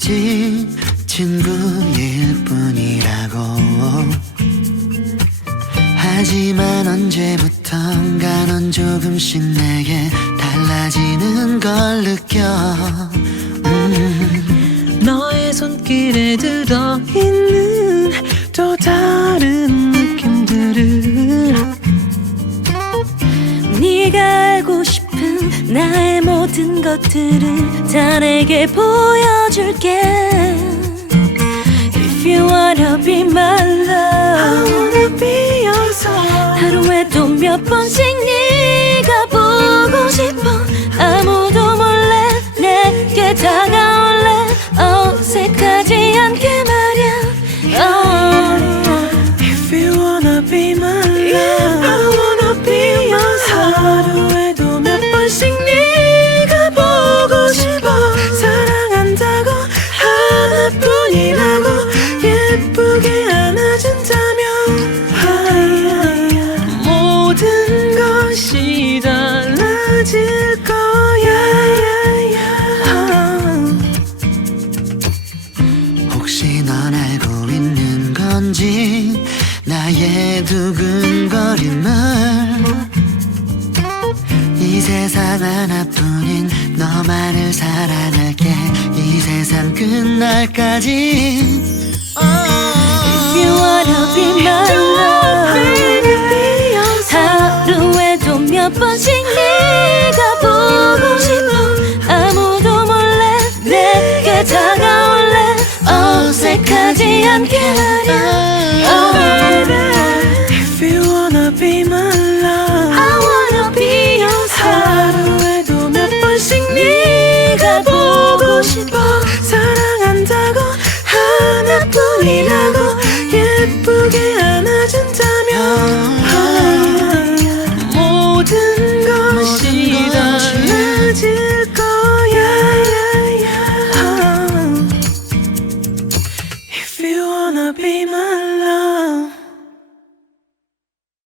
아직 친구일 뿐이라고 하지만 언제부턴가 넌 조금씩 내게 달라지는 걸 느껴 음. 너의 손길에 들어있는 또 다른 느낌들을 네가 알고 싶은 나의 모든 것들을 다 내게 보여줄게 If you wanna be my I love wanna be your soul 하루에도 몇 번씩 네 건지 나의 두근거림을 이 세상 하나뿐인 너만을 사랑할게. 이 세상 끝날까지. If you wanna be my love 하루에도 몇 번씩 네가 보고 싶어. 아무도 몰래 내게 다가올래 말야 oh. If you wanna be my love I wanna be your 하루에도 몇 번씩 네가 보고 싶어 사랑한다고 하나뿐이라고 If you wanna be my love